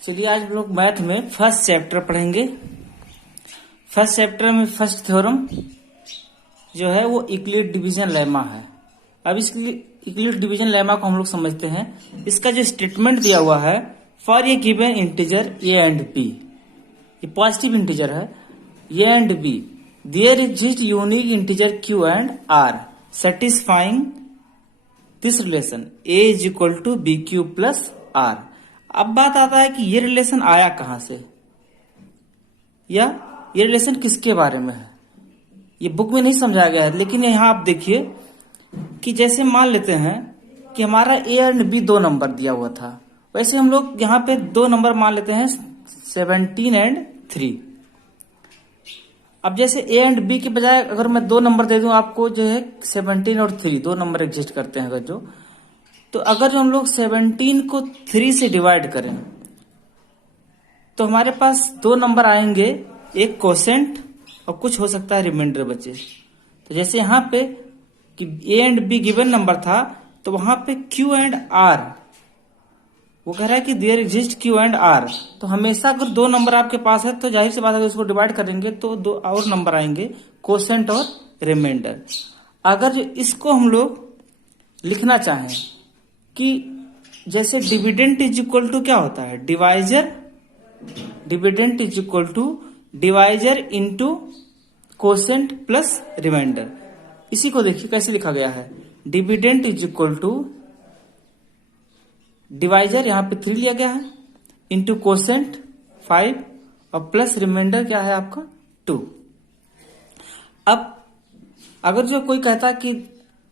चलिए आज हम लोग मैथ में फर्स्ट चैप्टर पढ़ेंगे। फर्स्ट चैप्टर में फर्स्ट थ्योरम जो है वो यूक्लिड डिवीजन लेमा है। अब इस यूक्लिड डिवीजन लेमा को हम लोग समझते हैं। इसका जो स्टेटमेंट दिया हुआ है, for a given integer a and b, ये पॉजिटिव इंटीजर है, a and b, there exist unique integer q and r satisfying this relation a is equal to b q plus r. अब बात आता है कि ये रिलेशन आया कहां से, या ये रिलेशन किसके बारे में है। ये बुक में नहीं समझाया गया है, लेकिन यहां आप देखिए कि जैसे मान लेते हैं कि हमारा ए एंड बी दो नंबर दिया हुआ था, वैसे हम लोग यहाँ पे दो नंबर मान लेते हैं 17 एंड 3। अब जैसे ए एंड बी के बजाय अगर मैं दो नंबर दे दूं आपको, जो है 17 और 3 दो नंबर एग्जिस्ट करते हैं अगर जो, तो अगर जो हम लोग 17 को 3 से डिवाइड करें तो हमारे पास दो नंबर आएंगे, एक कोसेंट और कुछ हो सकता है रिमाइंडर बचे। तो जैसे यहाँ पे कि ए एंड बी गिवन नंबर था, तो वहां पे क्यू एंड आर, वो कह रहा है कि there exist q and r. तो हमेशा अगर दो नंबर आपके पास है तो जाहिर सी बात है उसको डिवाइड करेंगे तो दो और नंबर आएंगे, कोसेंट और रिमाइंडर। अगर जो इसको हम लोग लिखना चाहें कि जैसे डिविडेंट इज इक्वल टू क्या होता है, divisor, dividend is equal to divisor into quotient plus remainder. इसी को देखिए कैसे लिखा गया है, dividend is equal to divisor यहाँ पे 3 लिया गया है, इंटू कोसेंट 5 और प्लस रिमाइंडर क्या है आपका 2। अब अगर जो कोई कहता कि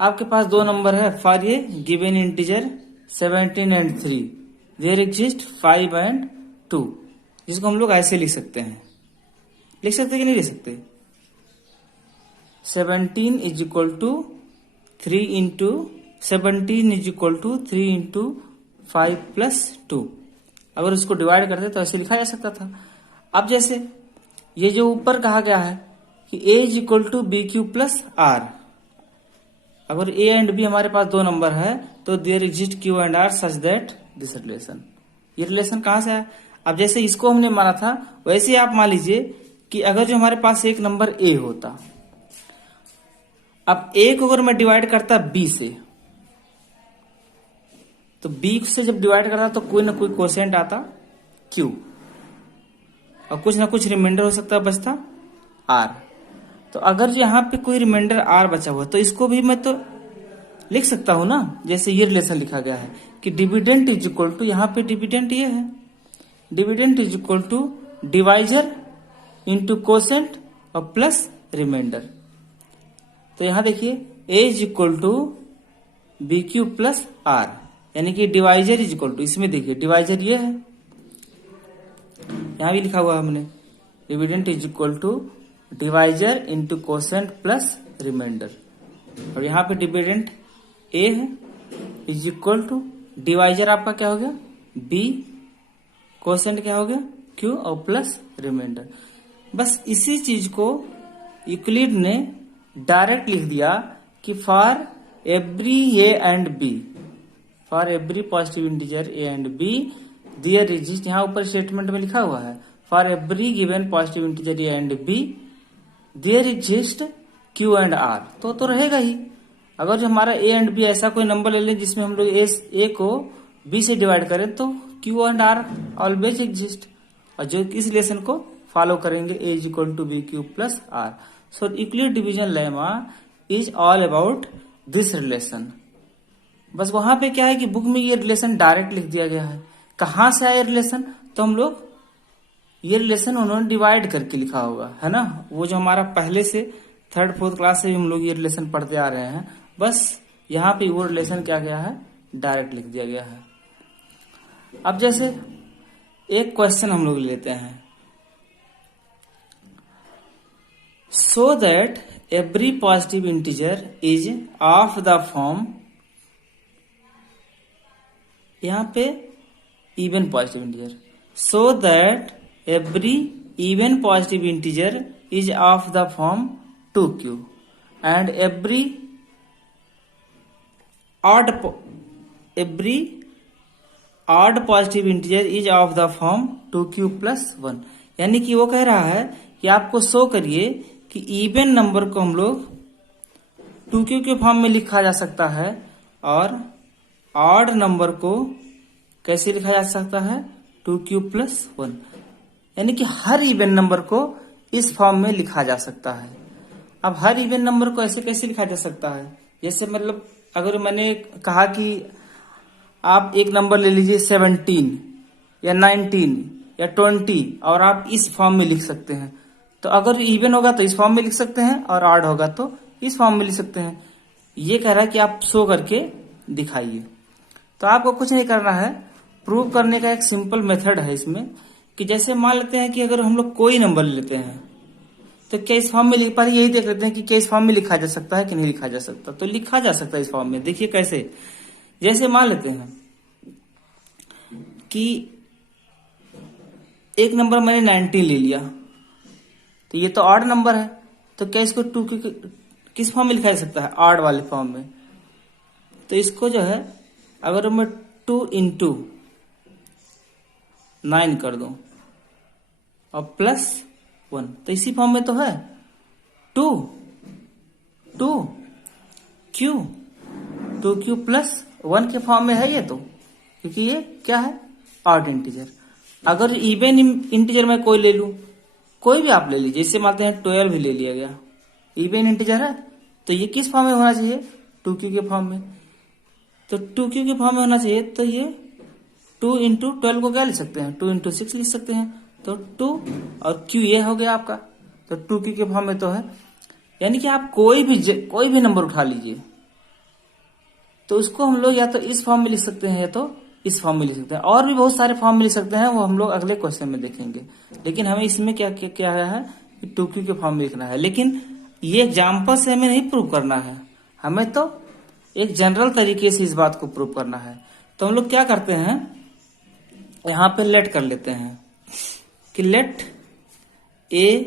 आपके पास दो नंबर है, फॉर ये given integer 17 and 3 there exist 5 and 2, जिसको हम लोग ऐसे लिख सकते हैं। लिख सकते कि नहीं लिख सकते, 17 is equal to 3 into 17 is equal to 3 into 5 plus 2। अगर उसको डिवाइड करते तो ऐसे लिखा जा सकता था। अब जैसे ये जो ऊपर कहा गया है कि a is equal to b q plus r, अगर a एंड b हमारे पास दो नंबर है तो there exist q and r such that this relation. ये रिलेशन कहां से है। अब जैसे इसको हमने माना था, वैसे आप मान लीजिए कि अगर जो हमारे पास एक नंबर a होता, अब a को अगर मैं डिवाइड करता b से, तो b से जब डिवाइड करता तो कोई ना कोई कोसेंट आता q और कुछ ना कुछ रिमाइंडर हो सकता बचता r। तो अगर यहाँ पे कोई रिमाइंडर r बचा हुआ तो इसको भी मैं तो लिख सकता हूं ना, जैसे ये रिलेशन लिखा गया है कि डिविडेंट इज इक्वल टू, यहाँ पे डिविडेंट ये है, dividend is equal to divisor into quotient और प्लस रिमाइंडर। तो यहां देखिए a is equal to b q plus r, यानी कि डिवाइजर इज इक्वल टू, इसमें देखिए डिवाइजर ये है, यहां भी लिखा हुआ है हमने, dividend is equal to divisor into quotient plus remainder. और यहाँ पे डिविडेंट a है, इज इक्वल टू डिवाइजर आपका क्या हो गया b, कोसेंट क्या हो गया q और प्लस रिमाइंडर। बस इसी चीज को यूक्लिड ने डायरेक्ट लिख दिया कि for every a and b, for every positive integer a and b there exist, यहाँ ऊपर स्टेटमेंट में लिखा हुआ है for every given positive integer a and b there exist q and r, तो रहेगा ही। अगर जो हमारा a एंड b ऐसा कोई नंबर ले लें जिसमें हम लोग a को b से डिवाइड करें तो q and r always exist, और जो इस रिलेशन को फॉलो करेंगे a is equal to b q plus r. So Euclid division lemma is all about this relation. बस वहां पे क्या है कि बुक में ये रिलेशन डायरेक्ट लिख दिया गया है। कहां से आया रिलेशन, तो हम लोग ये रिलेशन उन्होंने डिवाइड करके लिखा होगा, है ना। वो जो हमारा पहले से 3rd 4th क्लास से हम लोग ये रिलेशन पढ़ते आ रहे हैं, बस यहाँ पे वो रिलेशन क्या गया है, डायरेक्ट लिख दिया गया है। अब जैसे एक क्वेश्चन हम लोग लेते हैं, so that every positive integer is of the form, यहाँ पे even positive integer, so that every even positive integer is of the form 2q and every odd positive integer is of the form 2q plus 1। यानी कि वो कह रहा है कि आपको शो करिए कि इवन नंबर को हम लोग 2q के फॉर्म में लिखा जा सकता है और ऑड नंबर को कैसे लिखा जा सकता है 2q प्लस 1। यानी कि हर इवन नंबर को इस फॉर्म में लिखा जा सकता है। अब हर इवन नंबर को ऐसे कैसे लिखा जा सकता है, जैसे मतलब अगर मैंने कहा कि आप एक नंबर ले लीजिए 17 या 19 या 20 और आप इस फॉर्म में लिख सकते हैं, तो अगर इवन होगा तो इस फॉर्म में लिख सकते हैं और ऑड होगा तो इस फॉर्म में लिख सकते हैं। ये कह रहा है कि आप शो करके दिखाइए। तो आपको कुछ नहीं करना है, प्रूव करने का एक सिंपल मेथड है इसमें कि जैसे मान लेते हैं कि अगर हम लोग कोई नंबर लेते हैं तो क्या इस फॉर्म में लिख पाए, यही देख लेते हैं कि क्या इस फॉर्म में लिखा जा सकता है कि नहीं लिखा जा सकता। तो लिखा जा सकता है इस फॉर्म में। देखिए कैसे, जैसे मान लेते हैं कि एक नंबर मैंने 19 ले लिया, तो ये तो ऑड नंबर है, तो क्या इसको 2 किस फॉर्म में लिखा जा सकता है, ऑड वाले फॉर्म में। तो इसको जो है अगर मैं 2 इंटू 9 कर दूं और प्लस 1, तो इसी फॉर्म में तो है 2q प्लस 1 के फॉर्म में है ये, तो क्योंकि ये क्या है ऑड इंटीजर। अगर इवन इंटीजर में कोई ले लूं, कोई भी आप ले लीजिए, जैसे मानते हैं 12 भी ले लिया गया, इवन इंटीजर है, तो ये किस फॉर्म में होना चाहिए 2q के फॉर्म में। तो 2q के फॉर्म में होना चाहिए, तो ये 2 इंटू 12 को क्या लिख सकते हैं 2 इंटू 6 लिख सकते हैं, तो 2 और q ये हो गया आपका, तो 2q के फॉर्म में तो है। यानी कि आप कोई भी नंबर उठा लीजिए तो उसको हम लोग या तो इस फॉर्म में लिख सकते हैं या तो इस फॉर्म में लिख सकते हैं, और भी बहुत सारे फॉर्म में लिख सकते हैं, वो हम लोग अगले क्वेश्चन में देखेंगे। लेकिन हमें इसमें क्या क्या है कि 2q के फॉर्म में लिखना है। लेकिन ये एग्जाम्पल से हमें नहीं प्रूव करना है, हमें तो एक जनरल तरीके से इस बात को प्रूव करना है। तो हम लोग क्या करते हैं, यहां पे लेट कर लेते हैं कि लेट a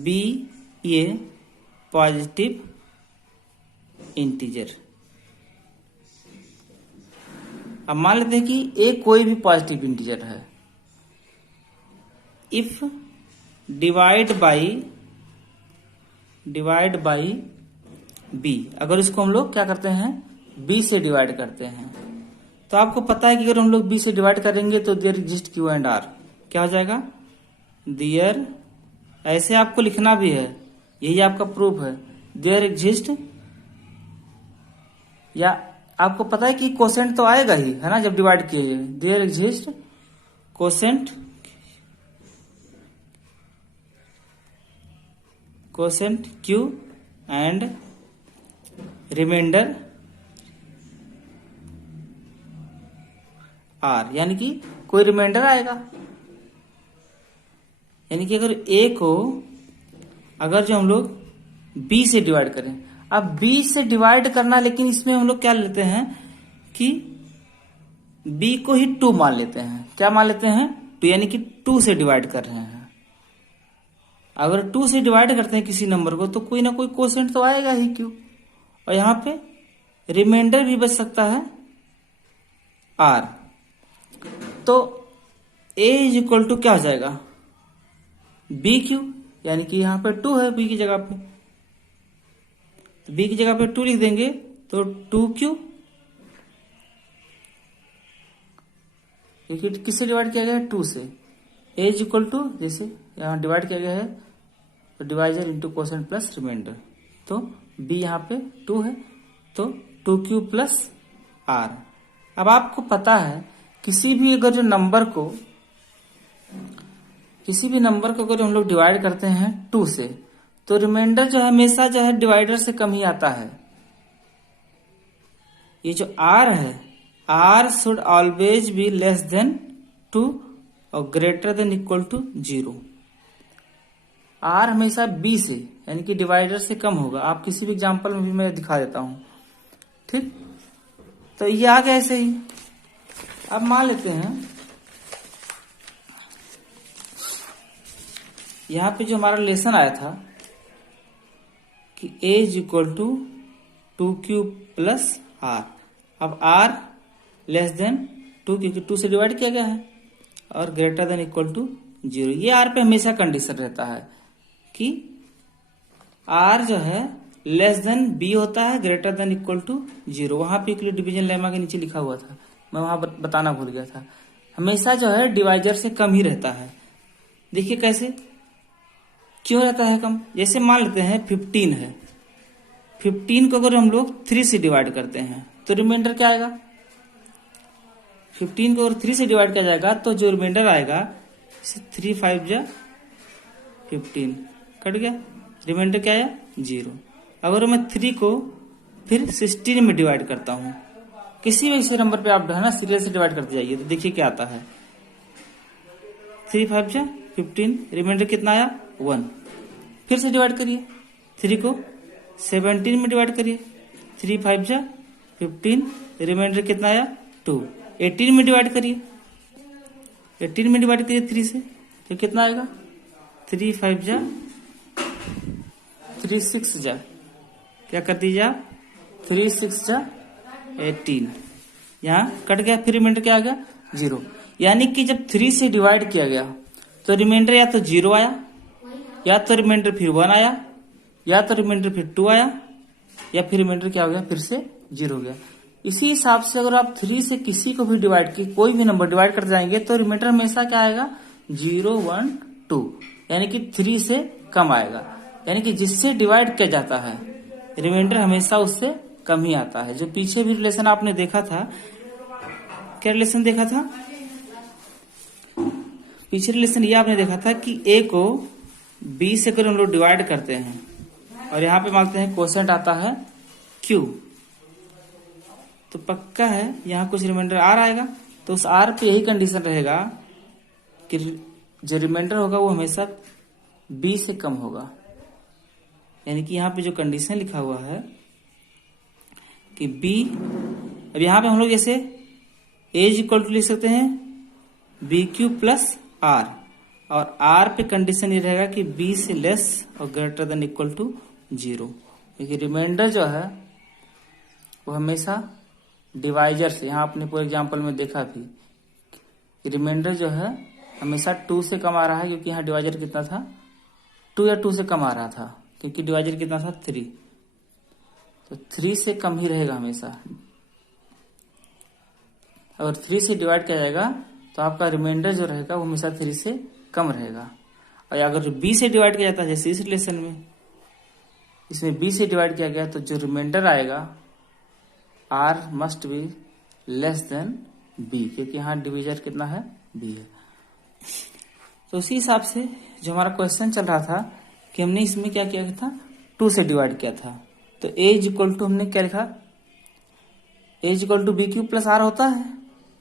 b ये पॉजिटिव इंटीजर। अब मान लेते हैं कि a कोई भी पॉजिटिव इंटीजर है। इफ डिवाइड बाई b, अगर इसको हम लोग क्या करते हैं b से डिवाइड करते हैं, तो आपको पता है कि अगर हम लोग b से डिवाइड करेंगे तो there exist q and r, क्या हो जाएगा देयर, ऐसे आपको लिखना भी है, यही आपका प्रूफ है, देयर एग्जिस्ट, या आपको पता है कि कोसेंट तो आएगा ही है ना जब डिवाइड किए, there exist quotient q and remainder r, यानी कि कोई रिमाइंडर आएगा। यानी कि अगर a को अगर जो हम लोग b से डिवाइड करें, अब b से डिवाइड करना, लेकिन इसमें हम लोग क्या लेते हैं कि b को ही 2 मान लेते हैं। क्या मान लेते हैं 2, यानी कि 2 से डिवाइड कर रहे हैं। अगर 2 से डिवाइड करते हैं किसी नंबर को तो कोई ना कोई कोसेंट तो आएगा ही q, और यहां पे रिमाइंडर भी बच सकता है r। तो a इज इक्वल टू क्या हो जाएगा bq, यानी कि यहां पे 2 है b की जगह पे, तो b की जगह पे 2 लिख देंगे तो 2q, क्योंकि किससे डिवाइड किया गया है 2 से, a इज इक्वल टू, जैसे यहां डिवाइड किया गया है तो divisor into quotient plus remainder, तो b यहां पे 2 है, तो 2q प्लस r। अब आपको पता है किसी भी नंबर को अगर हम लोग डिवाइड करते हैं 2 से, तो रिमाइंडर जो है हमेशा जो है डिवाइडर से कम ही आता है। ये जो r है, r should always be less than 2 और greater than equal to 0। r हमेशा b से यानी कि डिवाइडर से कम होगा। आप किसी भी एग्जांपल में भी मैं दिखा देता हूं, ठीक। तो ये आ गया ऐसे ही। अब मान लेते हैं यहां पे जो हमारा लेसन आया था कि a is equal to 2q plus r, अब r लेस देन 2 क्योंकि 2 से डिवाइड किया गया है, और ग्रेटर देन इक्वल टू 0। ये आर पे हमेशा कंडीशन रहता है कि आर जो है लेस देन बी होता है, ग्रेटर देन इक्वल टू 0। वहां पे यूक्लिड डिवीजन लेमा के नीचे लिखा हुआ था, मैं वहां बताना भूल गया था। हमेशा जो है डिवाइजर से कम ही रहता है। देखिए कैसे, क्यों रहता है कम? जैसे मान लेते हैं 15 है, 15 को अगर हम लोग 3 से डिवाइड करते हैं तो रिमाइंडर क्या आएगा? 15 को अगर 3 से डिवाइड किया जाएगा तो जो रिमाइंडर आएगा 3 5 जा 15 कट गया, रिमाइंडर क्या आया? 0। अगर मैं 3 को फिर 16 में डिवाइड करता हूं, किसी भी इसी नंबर पे आप है ना सीरियल से डिवाइड करते जाइए तो देखिए क्या आता है। 3 5 जा 15, रिमाइंडर कितना आया? 1। फिर से डिवाइड करिए, 3 को 17 में डिवाइड करिए, 3 5 जा 15, रिमाइंडर कितना आया? 2। 18 में डिवाइड करिए, 18 में डिवाइड करिए 3 से तो कितना आएगा? 3 5 जा 3 6 जा, क्या कर दीजिए आप? 3 6 जा 18, यहाँ कट गया, फिर रिमाइंडर क्या आ गया? 0। यानी कि जब 3 से डिवाइड किया गया तो रिमाइंडर या तो 0 आया, या तो रिमाइंडर फिर 1 आया, या तो रिमाइंडर फिर 2 आया, या फिर रिमाइंडर क्या हो गया? फिर से 0 हो गया। इसी हिसाब से अगर आप 3 से किसी को भी डिवाइड की कोई भी नंबर डिवाइड करते जाएंगे तो रिमाइंडर हमेशा क्या आएगा? 0 1 2, यानी कि 3 से कम आएगा। यानी कि जिससे डिवाइड किया जाता है रिमाइंडर हमेशा उससे कम ही आता है। जो पीछे भी रिलेशन आपने देखा था, क्या रिलेशन देखा था? पीछे रिलेशन ये आपने देखा था कि a को b से अगर हम लोग डिवाइड करते हैं और यहाँ पे मानते हैं क्वोशंट आता है q, तो पक्का है यहाँ कुछ रिमाइंडर r आएगा, तो उस r पे यही कंडीशन रहेगा कि जो रिमाइंडर होगा वो हमेशा b से कम होगा। यानी कि यहाँ पे जो कंडीशन लिखा हुआ है कि b, अब यहाँ पे हम लोग जैसे a इक्वल टू लिख सकते हैं BQ प्लस r, और r पे कंडीशन ये रहेगा कि b से लेस और ग्रेटर देन इक्वल टू 0, क्योंकि रिमाइंडर जो है वो हमेशा डिवाइजर से, यहाँ आपने पूरे एग्जाम्पल में देखा भी रिमाइंडर जो है हमेशा 2 से कम आ रहा है, क्योंकि यहाँ डिवाइजर कितना था? 2 या 2 से कम आ रहा था, क्योंकि डिवाइजर कितना था? 3, तो 3 से कम ही रहेगा हमेशा। अगर 3 से डिवाइड किया जाएगा तो आपका रिमाइंडर जो रहेगा वो हमेशा 3 से कम रहेगा। और अगर b से डिवाइड किया जाता है जैसे इस रिलेशन में, इसमें b से डिवाइड किया गया तो जो रिमाइंडर आएगा r must be less then b, क्योंकि यहाँ डिविजर कितना है? b है। तो उसी हिसाब से जो हमारा क्वेश्चन चल रहा था कि हमने इसमें क्या किया था? 2 से डिवाइड किया था, तो a इक्वल टू हमने क्या लिखा? a equal to BQ plus r होता है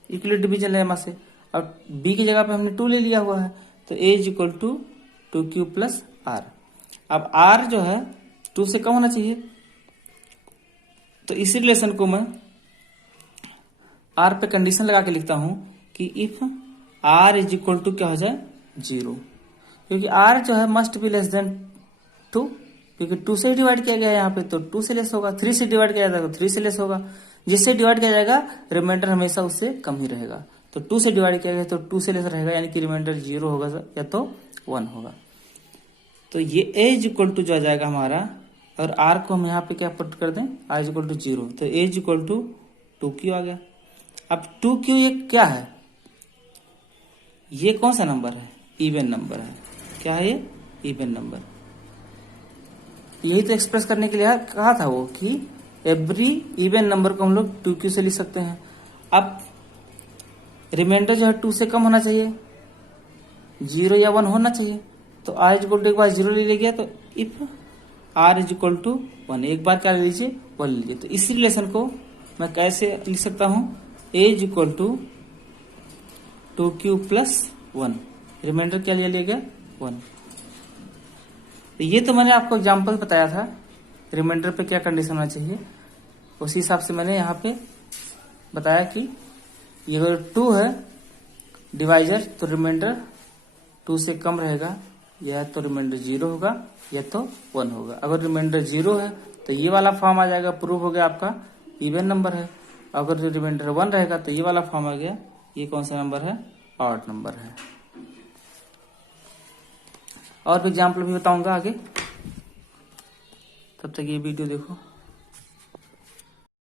यूक्लिड डिवीजन लेमा से, और b की जगह पे हमने 2 ले लिया हुआ है, तो a equal to 2Q plus r। अब r जो है 2 से कम होना चाहिए, तो इसी रिलेशन को मैं r पे कंडीशन लगा के लिखता हूं कि if r is equal to क्या हो जाए? 0, क्योंकि r जो है मस्ट बी लेस देन 2, क्योंकि 2 से डिवाइड किया गया है यहाँ पे, तो 2 से लेस होगा। 3 से डिवाइड किया जाएगा तो 3 से लेस होगा। जिससे डिवाइड किया जाएगा रिमाइंडर हमेशा उससे कम ही रहेगा। तो 2 से डिवाइड किया गया तो 2 से लेस रहेगा, यानी कि रिमाइंडर 0 होगा या तो 1 होगा। तो ये a इज इक्वल टू जो आ जाएगा हमारा, और r को हम यहाँ पे क्या पुट कर दें? r इज इक्वल टू 0, तो a is equal to 2Q आ गया। अब 2Q ये क्या है? ये कौन सा नंबर है? इवन नंबर है। क्या है ये? Even number. यही तो एक्सप्रेस करने के लिए कहा था वो कि एवरी इवन नंबर को हम लोग 2Q से लिख सकते हैं। अब रिमाइंडर जो है 2 से कम होना चाहिए, 0 या 1 होना चाहिए, तो r इज इक्वल टू एक बार 0 ले लिया, तो if r is equal to 1, एक बार क्या ले लीजिए? 1 ले लीजिए। तो इसी रिलेशन को मैं कैसे लिख सकता हूं? a is equal to 2Q plus 1, remainder क्या लिया गया? 1। तो ये तो मैंने आपको एग्जाम्पल बताया था रिमाइंडर पे क्या कंडीशन होना चाहिए, उसी हिसाब से मैंने यहाँ पे बताया कि ये अगर 2 है डिवाइजर तो रिमाइंडर 2 से कम रहेगा, या तो रिमाइंडर 0 होगा या तो 1 होगा। अगर रिमाइंडर 0 है तो ये वाला फॉर्म आ जाएगा, प्रूफ हो गया आपका इवन नंबर है। अगर जो रिमाइंडर 1 रहेगा तो ये वाला फॉर्म आ गया ये कौन सा नंबर है? ऑड नंबर है। और भी एग्जाम्पल भी बताऊंगा आगे, तब तक ये वीडियो देखो।